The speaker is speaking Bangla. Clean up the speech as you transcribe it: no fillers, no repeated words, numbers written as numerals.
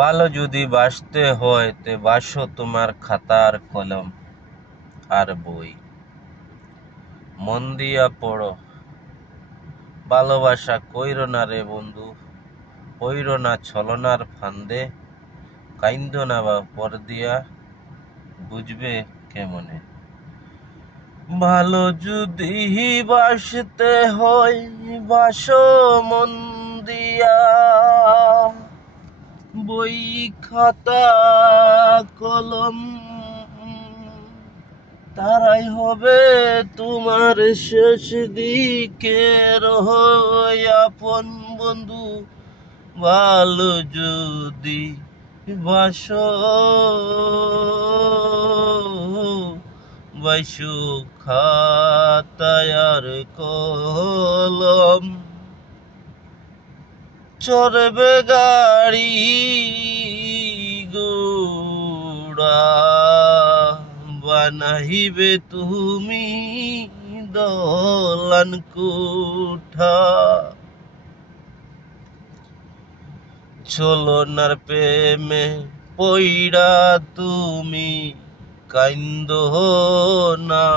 ভালো যদি বাসতে হয় তে বাসো তোমার খাতার কলম আর বই। মন দিয়া পড়ো, ভালোবাসা কইরো না রে বন্ধু, পইরো না ছলনার ফান্দে, কাইন্দো না বা পর দিয়া, বুঝবে কেমনে। ভালো যদি বাসতে হয় বাসো মন দিয়া, বই খাতা কলম তারাই হবে তোমার শেষ দিকের আপন বন্ধু। ভালো যদি বাসো বাইসু খাতায় আর কলম, চড়বে গাড়ি ঘোড়া, বানাইবে তুমি দলান কোঠা। ছলনার প্রেমে পইড়া তুমি কাইন্দো না,